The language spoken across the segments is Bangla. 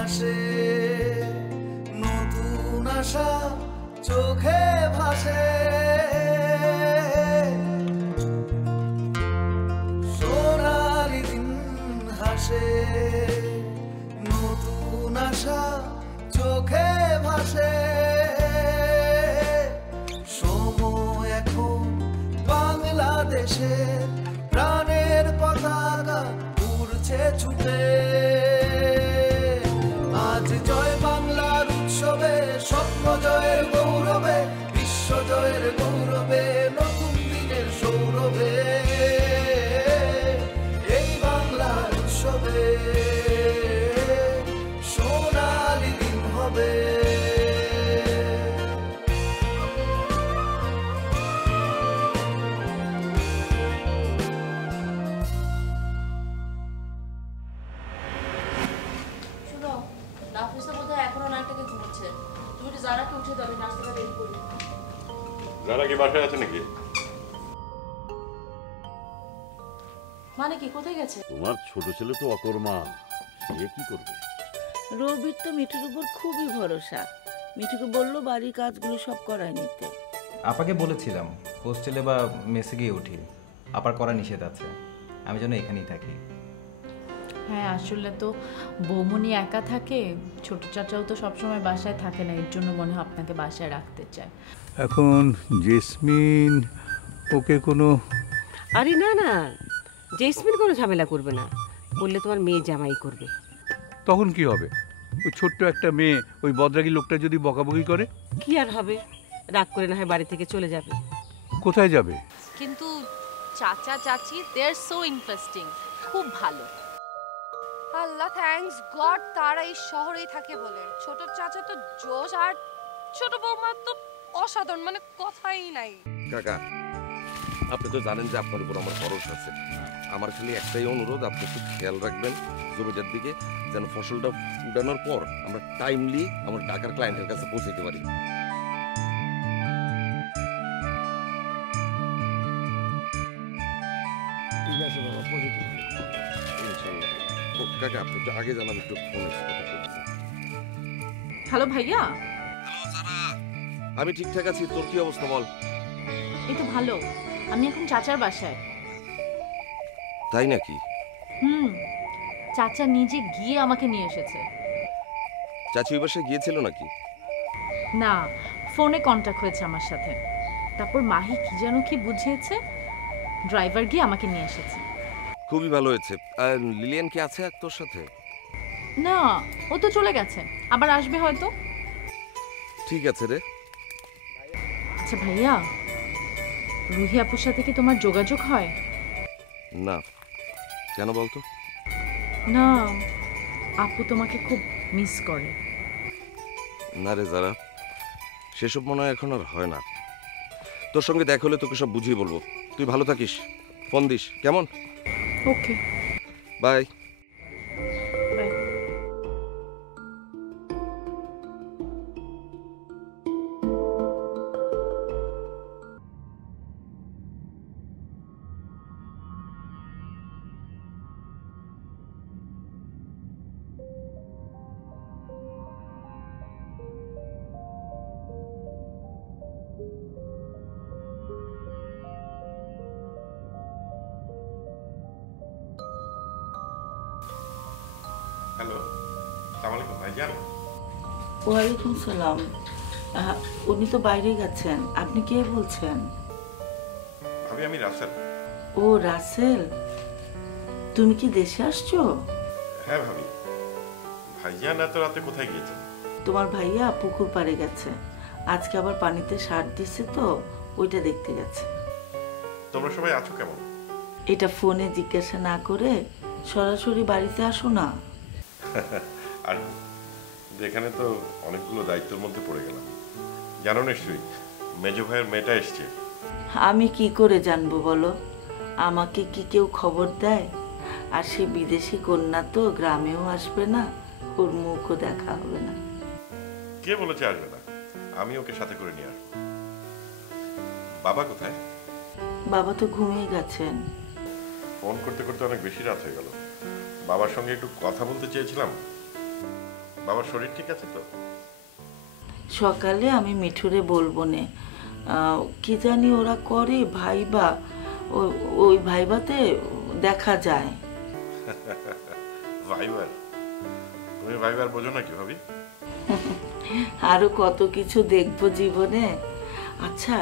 হাসে, নতুন আশা চোখে ভাসে, সোনালি দিন হাসে, নতুন আশা চোখে ভাসে। সময় এখন বাংলাদেশের প্রাণের পতাকা উড়ছে ছুটে। আজ জয় বাংলার উৎসবে, স্বপ্ন জয়ের গৌরবে, বিশ্ব জয়ের গৌরবে, নতুন দিনের সৌরভে, এই বাংলার উৎসবে সোনালি দিন হবে। যারা কি বাসায় আছে নাকি? মানে কি, কোথায় গেছে? তোমার ছোট ছেলে তো অকর্মা, সে কি করবে? রবির তো মিঠুর উপর খুবই ভরসা। মিঠুকে বললো বাড়ির কাজগুলো সব করায় নিতে। আপাকে বলেছিলাম হোস্টেলে বা মেসে গিয়ে উঠি, আপার করা নিষেধ আছে, আমি যেন এখানেই থাকি। হ্যাঁ, আসলে তো বৌমনি একা থাকে, ছোট চাচাও তো সবসময় বাসায় থাকে না, এর জন্য মনে হয় আপনাকে বাসায় রাখতে চায়। এখন জেসমিন ওকে কোনো... আরে না না, জেসমিন কোনো ঝামেলা করবে না, বললে তোমার মেয়ে জামাই করবে। তখন কি হবে? ওই ছোট্ট একটা মেয়ে ওই বদরাগী লোকটা যদি বকাবকি করে? কি আর হবে, রাগ করে না হয় বাড়ি থেকে চলে যাবে। কোথায় যাবে? কিন্তু চাচা চাচি দে আর সো ইন্টারেস্টিং, খুব ভালো। আল্লাহ থ্যাঙ্কস গড তারা এই শহরেই থাকে বলে। ছোট চাচা তো জোশ, আর ছোট বৌমা তো অসাধারণ, মানে কথাই নাই। কাকা, আপনি তো জানেন যে আপনার উপর আমার ভরসা আছে। আমার খালি একটাই অনুরোধ, আপনি একটু খেয়াল রাখবেন জমিটার দিকে, যেন ফসলটা উঠানোর পর আমরা টাইমলি আমার টাকার ক্লায়েন্টের কাছে পৌঁছাতে পারি। ঠিক আছে বাবা, পজিটিভ ইনশাআল্লাহ। কাকা, আপনি একটু আগে জানান, একটু ফোনে কথা বলছি। হ্যালো ভাইয়া। হ্যালো যারা, আমি ঠিকঠাক আছি, তোর কি অবস্থা বল? এই তো ভালো, আমি এখন চাচার বাসায়। তাই নাকি? চাচা নিজে গিয়ে আমাকে নিয়ে এসেছে। চাচি ওই বাসায় গিয়েছিল নাকি? না, ফোনে কন্ট্যাক্ট হয়েছে আমার সাথে, তারপর মাহি কি যেন কি বুঝিয়েছে, ড্রাইভার গিয়ে আমাকে নিয়ে এসেছে। খুবই ভালো হয়েছে। আর লিলিয়ান কি আছে তোর সাথে? না, ও তো চলে গেছে, আবার আসবে হয়তো। ঠিক আছে রে। আচ্ছা ভাইয়া, রুহি আপুর সাথে কি তোমার যোগাযোগ হয়? না, কেন বলতো? না, আপু তোমাকে খুব মিস করে। না রে যারা, সেসব মনে হয় এখন আর হয় না। তোর সঙ্গে দেখা হলে তোকে সব বুঝিয়ে বলবো। তুই ভালো থাকিস, ফোন দিস, কেমন? ওকে, বাই। বাই। হ্যালো, আসসালামু আলাইকুম ভাইজান। ওয়ালাইকুম সালাম। উনি তো বাইরে গেছেন, আপনি কে বলছেন? ভাবি, আমি রাসেল। ও রাসেল, তুমি কি দেশে আসছো? হ্যাঁ ভাবি। ভাইজান এত রাতে কোথায় গিয়েছেন? তোমার ভাইয়া পুকুর পাড়ে গেছে, আজকে আবার পানিতে সার দিচ্ছে তো, ওইটা দেখতে গেছে। তোমরা সবাই আছো কেমন? এটা ফোনে জিজ্ঞাসা না করে সরাসরি বাড়িতে আসো না। আর এখানে তো অনেকগুলো দায়িত্বের মধ্যে পড়ে গেলাম, জানো নিশ্চয়ই মেজো ভাইয়ের মেয়েটা এসছে। আমি কি করে জানবো বলো? আমাকে কি কেউ খবর দেয়? আর সে বিদেশি কন্যা তো, গ্রামেও আসবে না, ওর মুখও দেখা হবে না। কে বলেছে আসবে না? আমি ওকে সাথে করে নিয়ে আসবো। বাবা কোথায়? বাবা তো ঘুমিয়ে গেছেন। ফোন করতে করতে অনেক বেশি রাত হয়ে গেল। বাবার সঙ্গে একটু কথা বলতে চেয়েছিলাম। বাবার শরীর ঠিক আছে তো? সকালে আমি মিঠুরে বলবো নে, কি জানি ওরা করে ভাইবা, ওই ভাইবাতে দেখা যায়। ভাইবার? তুমি ভাইবার বোঝো না কি ভাবি? আরো কত কিছু দেখবো জীবনে। আচ্ছা,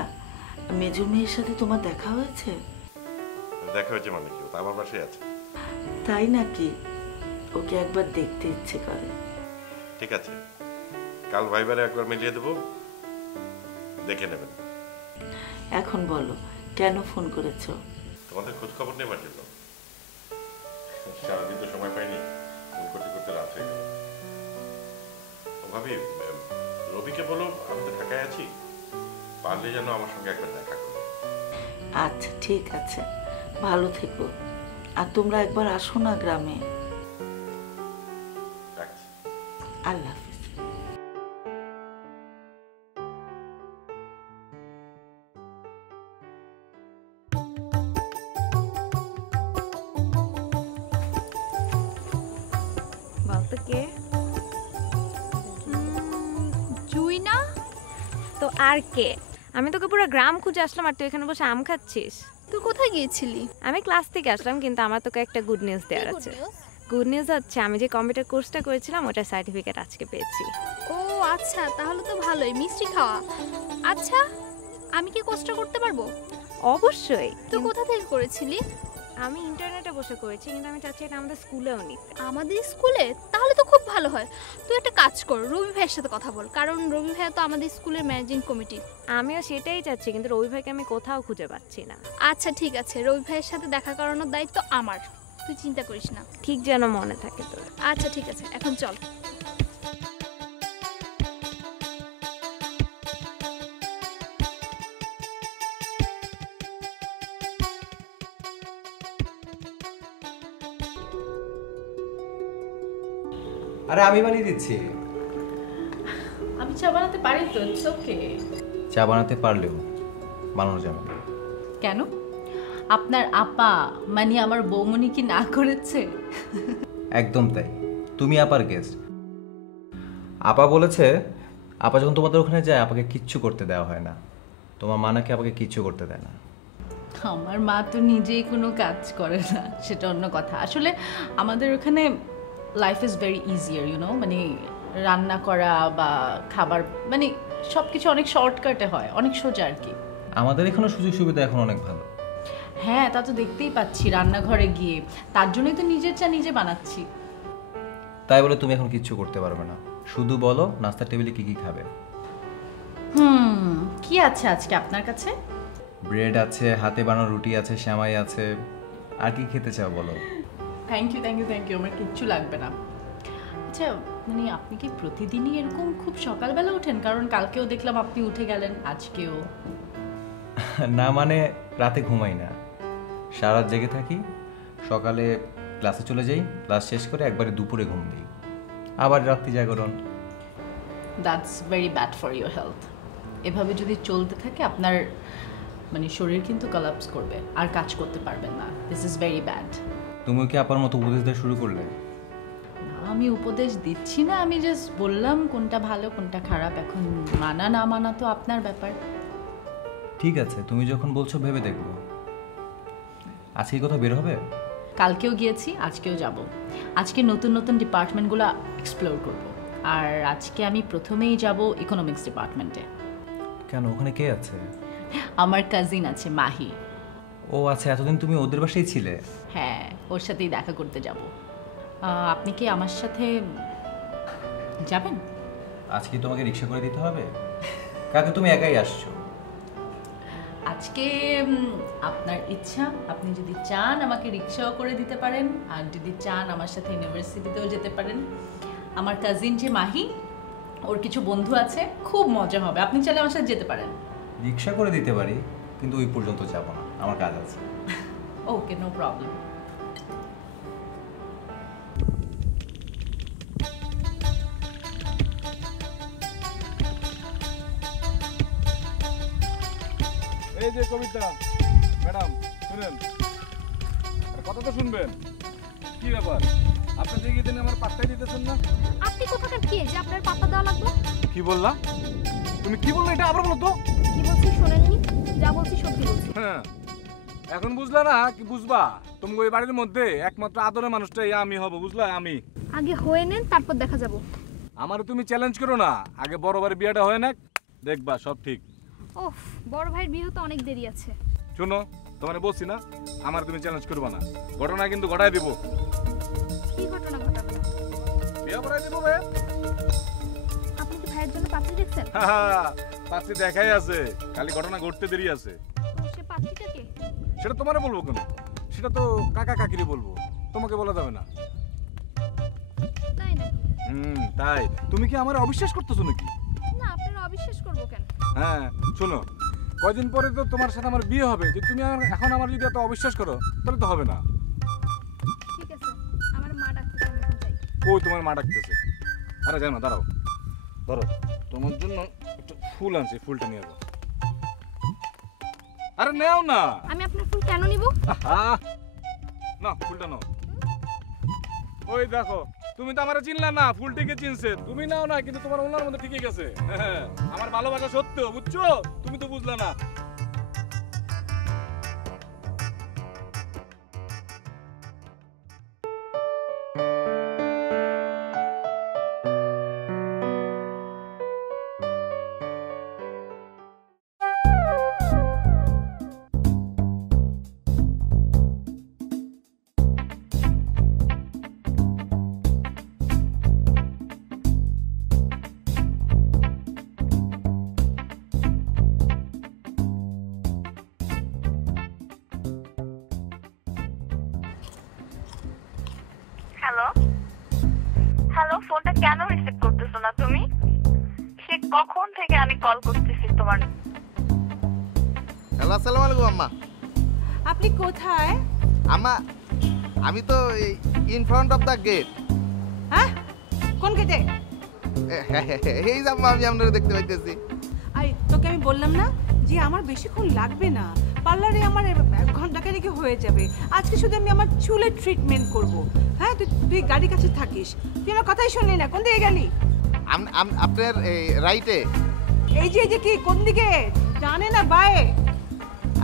মেজো মেয়ের সাথে তোমার দেখা হয়েছে? দেখা হয়েছে মানে কি? ও তো আমার পাশেই আছে। তাই নাকি? ওকে একবার দেখতে ইচ্ছে করে। ঠিক আছে, কাল ভাইবারে একবার মিলিয়ে দেবো, দেখে নেবেন। এখন বলো, কেন ফোন করেছো? তোমাদের খোঁজ খবর নেবার জন্য। সারাদিন তো সময় পাইনি, ফোন করতে করতে রাত হয়ে গেল। ভাবি, রবিকে বলো আমি তো ঢাকায় আছি, পারলে যেন আমার সঙ্গে একবার দেখা করো। আচ্ছা ঠিক আছে, ভালো থেকো। আর তোমরা একবার আসো না গ্রামে। আল্লাহ হাফিজ। বলতো কে? জুই না তো আর কে? আমি তোকে পুরো গ্রাম খুঁজে আসলাম আর তুই এখানে বসে আম খাচ্ছিস। তুই কোথায় গিয়েছিলি? আমি ক্লাস থেকে আসলাম, কিন্তু আমার তোকে একটা গুড নিউজ দেওয়ার আছে। গুড নিউজ হচ্ছে আমি যে কম্পিউটার কোর্সটা করেছিলাম ওটার সার্টিফিকেট আজকে পেয়েছি। ও আচ্ছা, তাহলে তো ভালোই, মিষ্টি খাওয়া। আচ্ছা, আমি কি কোর্সটা করতে পারবো? অবশ্যই। তুই কোথা থেকে করেছিলি? আমি ইন্টারনেটে বসে করেছি, কিন্তু আমি চাচ্ছি এটা আমাদের স্কুলেও নিতে। আমাদের স্কুলে? তাহলে তো খুব ভালো হয়। তুই একটা কাজ কর, রবি ভাইয়ের সাথে কথা বল, কারণ রবি ভাইয়া তো আমাদের স্কুলের ম্যানেজিং কমিটি। আমিও সেটাই চাচ্ছি, কিন্তু রবি ভাইকে আমি কোথাও খুঁজে পাচ্ছি না। আচ্ছা ঠিক আছে, রবি ভাইয়ের সাথে দেখা করানোর দায়িত্ব আমার, তুই চিন্তা করিস না। ঠিক যেন মনে থাকে তোর। আচ্ছা ঠিক আছে, এখন চল। আরে আমি বানিয়ে দিচ্ছি। আমি চা বানাতে পারি তো, ইটস ওকে। চা বানাতে পারলেও বানানো যাবে না। কেন? আপনার আপা মানে আমার বৌমনি কি না করেছে? একদম তাই, তুমি আপার গেস্ট। আপা বলেছে আপা যখন তোমাদের ওখানে যায় আপাকে কিচ্ছু করতে দেওয়া হয় না, তোমার মা নাকি আপাকে কিচ্ছু করতে দেয় না। আমার মা তো নিজেই কোনো কাজ করে না, সেটা অন্য কথা। আসলে আমাদের ওখানে life is very easier, you know, মানে রান্না করা বা খাবার মানে সব কিছু অনেক শর্টকাটে হয়, অনেক সোজা আর কি। আমাদের এখানে সুযোগ সুবিধা এখন অনেক ভালো। হ্যাঁ, তা তো দেখতেই পাচ্ছি রান্নাঘরে গিয়ে, তার জন্যই তো নিজের চা নিজে বানাচ্ছি। তাই বলে তুমি এখন কিচ্ছু করতে পারবে না, শুধু বলো নাস্তার টেবিলে কি কি খাবে। কি আছে আজকে আপনার কাছে? ব্রেড আছে, হাতে বানানো রুটি আছে, সেমাই আছে, আর কি খেতে চাও বলো। Thank you thank you thank you, আমার কিচ্ছু লাগবে না। আচ্ছা, মানে আপনি কি প্রতিদিনই এরকম খুব সকালবেলা ওঠেন? কারণ কালকেও দেখলাম আপনি উঠে গেলেন, আজকেও। না মানে রাতে ঘুমাই না, সারা রাত জেগে থাকি, সকালে ক্লাসে চলে যাই, ক্লাস শেষ করে একবারে দুপুরে ঘুম দিই, আবার রাত্রি জাগরণ। That's very bad for your health. এভাবে যদি চলতে থাকে আপনার মানে শরীর কিন্তু কলাপস করবে, আর কাজ করতে পারবেন না। This is very bad. তুমি কি আপার মতো উপদেশ দেওয়া শুরু করলে? আমি উপদেশ দিচ্ছি না, আমি জাস্ট বললাম কোনটা ভালো কোনটা খারাপ। এখন মানা না মানা তো আপনার ব্যাপার। ঠিক আছে, তুমি যখন বলছো ভেবে দেখবো। আজকে কথা বের হবে? কালকেও গিয়েছি, আজকেও যাব। আজকে নতুন নতুন ডিপার্টমেন্টগুলো এক্সপ্লোর করব। আর আজকে আমি প্রথমেই যাব ইকোনমিক্স ডিপার্টমেন্টে। কেন, ওখানে কে আছে? আমার কাজিন আছে, মাহি। ও আচ্ছা, এতদিন তুমি ওদের বাসায় ছিলে? হ্যাঁ, ওর সাথেই দেখা করতে যাব। আপনি কি আমার সাথে যাবেন? আজকে তোমাকে রিক্সা করে দিতে হবে? কাকে তুমি একাই আসছো? আজকে আপনার ইচ্ছা, আপনি যদি চান আমাকে রিক্সাও করে দিতে পারেন, আর যদি চান আমার সাথে ইউনিভার্সিটিতেও যেতে পারেন। আমার কাজিন যে মাহি, ওর কিছু বন্ধু আছে, খুব মজা হবে। আপনি চাইলে আমার সাথে যেতে পারেন। রিক্সা করে দিতে পারি, কিন্তু ওই পর্যন্ত যাব না, আমার কাজ আছে। ওকে, নো প্রবলেম। এই যে কবিতা ম্যাডাম, শুনেন, কথা তো শুনবেন। কি ব্যাপার, আপনি দেখি দিন আমার পাত্তাই দিতেছেন না। আপনি কোথাকার কে যে আপনার পাত্তা দেওয়া লাগবে? কি বললা? তুমি কি বললে এটা আবার বলো তো? কি বলছি শোনেননি? যা বলছি সত্যি বলছি। হ্যাঁ, এখন বুঝলা না কি বুঝবা? তুমি ওই বাড়ির মধ্যে একমাত্র আদরের মানুষটাই আমি হব, বুঝলা? আমি আগে হয়ে নেন, তারপর দেখা যাব। আমারে তুমি চ্যালেঞ্জ করো না, আগে বড় ভাইয়ের বিয়েটা হয় না, দেখবা সব ঠিক। ওফ, বড় ভাইয়ের বিয়ে তো অনেক দেরি আছে। শোনো, তোমার বলছি না আমার তুমি চ্যালেঞ্জ করবা না, ঘটনা কিন্তু ঘটাই দিব। কি ঘটনা ঘটাবে? বিয়ে করাই দিব বে। আপনি কি ভাইয়ের জন্য পাত্রী দেখছেন? পাত্রী দেখাই আছে, খালি ঘটনা ঘটতে দেরি আছে। সে পাত্রীটা কে? সেটা তোমারে বলবো কেন? সেটা তো কাকা কাকিরে বলবো, তোমাকে বলা যাবে না। তাই না? তাই তুমি কি আমার অবিশ্বাস করতেছো নাকি? না, আপনারা অবিশ্বাস করবো কেন? হ্যাঁ শোনো, কয়দিন পরে তো তোমার সাথে আমার বিয়ে হবে, যে তুমি এখন আমার যদি এত অবিশ্বাস করো তাহলে তো হবে না। ঠিক আছে, আমার মা ডাকতেছে, আমি এখন যাই। কই তোমার মা ডাকতেছে? আরে যাও না, দাঁড়াও ধরো, তোমার জন্য একটা ফুল আনছি, ফুলটা নিয়ে যাও। আরে নেও না। আমি আপনার ফুল কেন নিব? না, ফুলটা নাও। ওই দেখো, তুমি তো আমারে চিনলা না, ফুলটিকে চিনছে। তুমি নাও না, কিন্তু তোমার ওনার মধ্যে ঠিকই গেছে। আমার ভালোবাসা সত্য, বুঝছো? তুমি তো বুঝলা না। হ্যালো হ্যালো, ফোনটা কেন রিসিভ করতেছো না তুমি? সে কখন থেকে আমি কল করতেছি তোমার। হ্যালো, আসসালামু আলাইকুম আম্মা। আপনি কোথায়? আম্মা, আমি তো in front of the gate. হ্যাঁ, কোন গেটে? এই যে আম্মা, আমি আপনাকে দেখতে পাইতেছি। আরে তোকে আমি বললাম না যে আমার বেশিক্ষণ লাগবে না, পার্লারে আমার 1 ঘন্টা খানিকে হয়ে যাবে। আজকে শুধু আমি আমার চুলের ট্রিটমেন্ট করব। হ্যাঁ, তুই গাড়ির কাছে থাকিস। তুই আমার কথাই শুনলি না, কোন দিকে গেলি? আপনার রাইটে। এই যে কি, কোন দিকে? ডানে না বায়ে?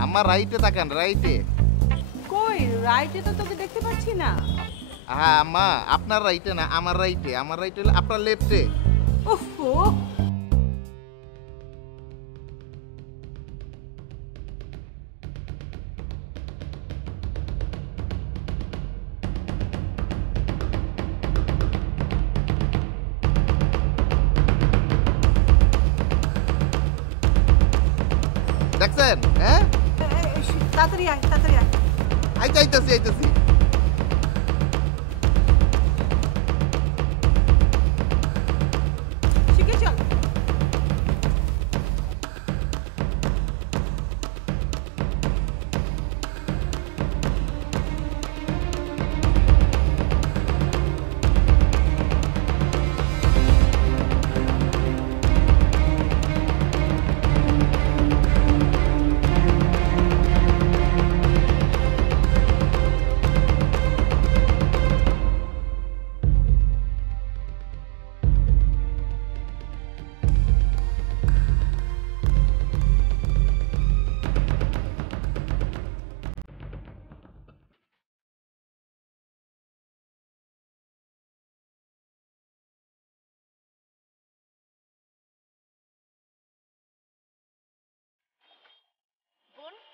আমার রাইটে তাকান, রাইটে। কই রাইটে তো তোকে দেখতে পাচ্ছি না। হ্যাঁ আম্মা, আপনার রাইটে না, আমার রাইটে। আমার রাইটে হলো আপনার লেফটে। ওফো, দেখছেন? হ্যাঁ, তাড়াতাড়ি আয়, তাড়াতাড়ি আয়। আইতাছি আইতাছি। শিখে চল।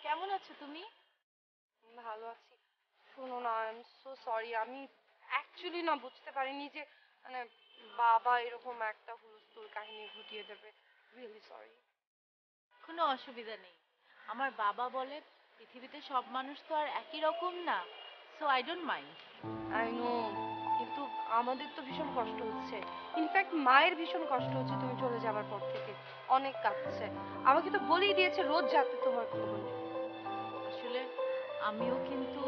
কেমন আছো তুমি? ভালো আছি। শোনো না, আই এম সো সরি, আমি অ্যাকচুয়ালি না বুঝতে পারিনি যে মানে বাবা এরকম একটা হুলস্থুল কাহিনী ঘটিয়ে দেবে। Really sorry. কোনো অসুবিধা নেই। আমার বাবা বলে পৃথিবীতে সব মানুষ তো আর একই রকম না, so I don't mind. I know, কিন্তু আমাদের তো ভীষণ কষ্ট হচ্ছে। ইনফ্যাক্ট মায়ের ভীষণ কষ্ট হচ্ছে তুমি চলে যাবার পর থেকে। অনেক কাঁদছে, আমাকে তো বলেই দিয়েছে রোজ যাতে তোমার খবর নেই। আসলে আমিও কিন্তু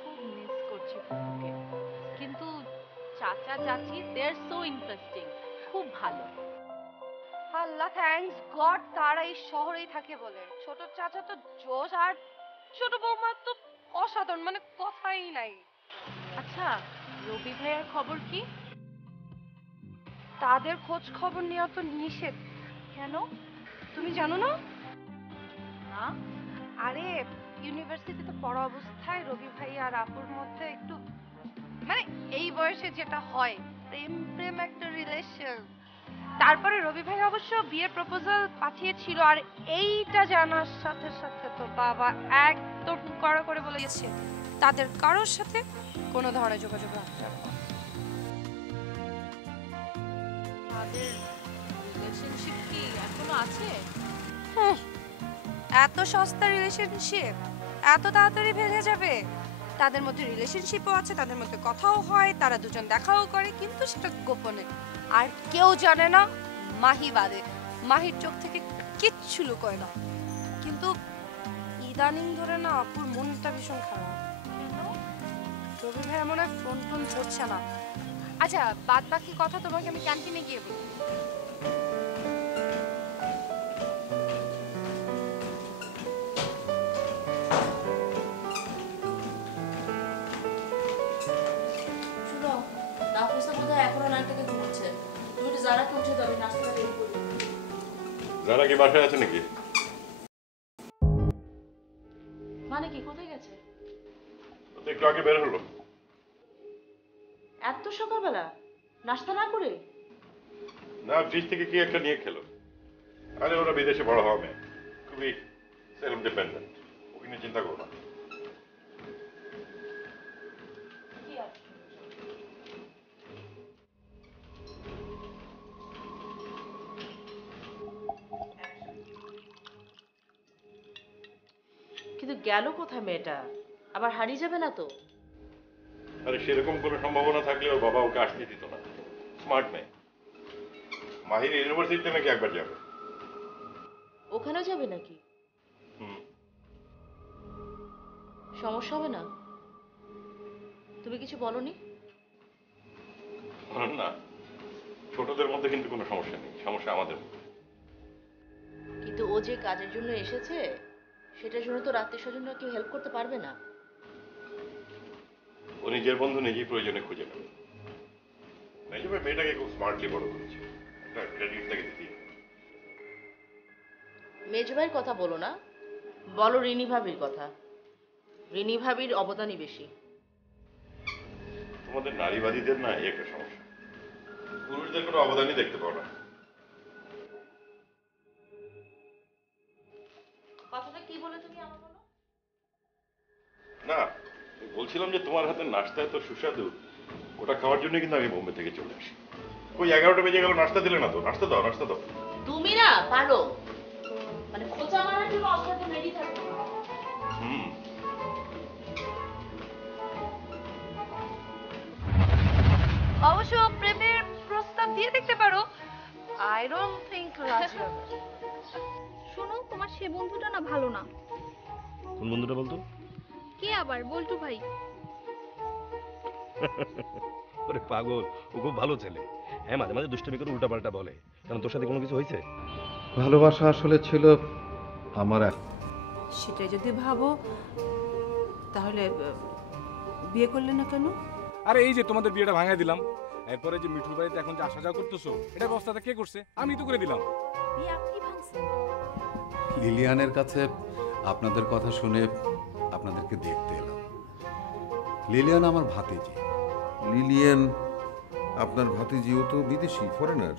খুব মিস করছি ফুপুকে, কিন্তু চাচা চাচি দে আর সো ইন্টারেস্টিং, খুব ভালো। আল্লাহ থ্যাঙ্কস গড তারা এই শহরেই থাকে বলে। ছোট চাচা তো জোশ, আর ছোট বৌমা তো অসাধারণ, মানে কথাই নাই। আচ্ছা রবি ভাইয়ার খবর কি? তাদের খোঁজ খবর নেওয়া তো নিষেধ। কেন, তুমি জানো না? না। আরে ইউনিভার্সিটিতে পড়া অবস্থায় রবি ভাইয়া আর আপুর মধ্যে একটু মানে এই বয়সে যেটা হয় প্রেম প্রেম একটা রিলেশন। তারপরে রবি ভাই অবশ্য বিয়ের প্রপোজাল পাঠিয়েছিল, আর এইটা জানার সাথে সাথে তো বাবা একদম কড়া করে বলে দিয়েছে তাদের কারোর সাথে কোনো ধরনের যোগাযোগ রাখতে হবে না। তাদের রিলেশনশিপ কি এখনো আছে? এত সস্তা রিলেশনশিপ এত তাড়াতাড়ি ভেঙে যাবে? তাদের মধ্যে রিলেশনশিপও আছে, তাদের মধ্যে কথাও হয়, তারা দুজন দেখাও করে, কিন্তু সেটা গোপনে, আর কেউ জানে না মাহি বাদে। মাহির চোখ থেকে কিচ্ছু লুকোয় না। কিন্তু ইদানিং ধরে না আপুর মনটা ভীষণ খারাপ। রবি ভাই মনে হয় ফোন টোন ধরছে না। আচ্ছা, বাদ বাকি কথা তোমাকে আমি ক্যান্টিনে গিয়ে বলি। যারা কি বাসায় আছে নাকি? মানে কি, কোথায় গেছে? একটু আগে বের হলো। এত সকালবেলা নাস্তা না করে? না, ফ্রিজ থেকে কি একটা নিয়ে খেলো। আরে ওরা বিদেশে বড় হওয়া মেয়ে, খুবই সেলফ ডিপেন্ডেন্ট, ওকে নিয়ে চিন্তা করো না। কিন্তু গেল কোথায় মেয়েটা? আবার হারিয়ে যাবে না তো? আরে সেরকম কোনো সম্ভাবনা থাকলে ওর বাবা ওকে আসতে দিত না। স্মার্ট মেয়ে। মাহির ইউনিভার্সিটিতে নাকি একবার যাবে। ওখানেও যাবে নাকি? সমস্যা হবে না? তুমি কিছু বলনি? না, ছোটদের মধ্যে কিন্তু কোনো সমস্যা নেই, সমস্যা আমাদের মধ্যে। কিন্তু ও যে কাজের জন্য এসেছে সেটার জন্য তো আত্মীয় স্বজনরা কেউ হেল্প করতে পারবে না। ও নিজের বন্ধু নিজেই প্রয়োজনে খুঁজে নেবে। নিজের মেয়েটাকে খুব স্মার্টলি বড় করেছে, একটা ক্রেডিট তাকে দিতেই হবে। মেজো ভাইয়ের কথা বলো না, বলো রিনি ভাবির কথা। রিনি ভাবির অবদানই বেশি। তোমাদের নারীবাদীদের না এই একটা সমস্যা, পুরুষদের কোনো অবদানই দেখতে পাও না। কথাটা কি বলে তুমি আমার বলো? না, বলছিলাম যে তোমার হাতের নাস্তা এত সুস্বাদু, ওটা খাওয়ার জন্য কিন্তু আমি বোম্বে থেকে চলে আসি। ওই 11টা বেজে গেল, নাস্তা দিলে না তো? নাস্তা দাও, নাস্তা দাও। তুমি না পারো, মানে খোঁচা মারার জন্য অস্ত্র রেডি থাকো। অবশ্য প্রেমের প্রস্তাব দিয়ে দেখতে পারো। আই ডোন্ট থিংক রাজি হবে। শোনো, তোমার সে বন্ধুটা না ভালো না। কোন বন্ধুটা বলতো? কে আবার? বল্টু ভাই। ওরে পাগল, ও খুব ভালো ছেলে। হ্যাঁ, মাঝে মাঝে দুষ্টামি করে উল্টাপাল্টা বলে। কারণ তোর সাথে কোনো কিছু হয়েছে? ভালোবাসা আসলে ছিল আমার। সেটা যদি ভাবো তাহলে বিয়ে করলে না কেন? আরে এই যে তোমাদের বিয়েটা ভাঙাই দিলাম, এরপরে যে মিঠুর বাড়িতে এখন যে আসা যাওয়া করতেছো, এটা ব্যবস্থাটা কে করছে? আমি তো করে দিলাম। বিয়ে আপনি ভাঙছেন? লিলিয়ানের কাছে আপনাদের কথা শুনে আপনাদেরকে দেখতে এলাম। লিলিয়ান আমার ভাতিজি। লিলিয়ান আপনার ভাতিজি? ও তো বিদেশি, ফরেনার।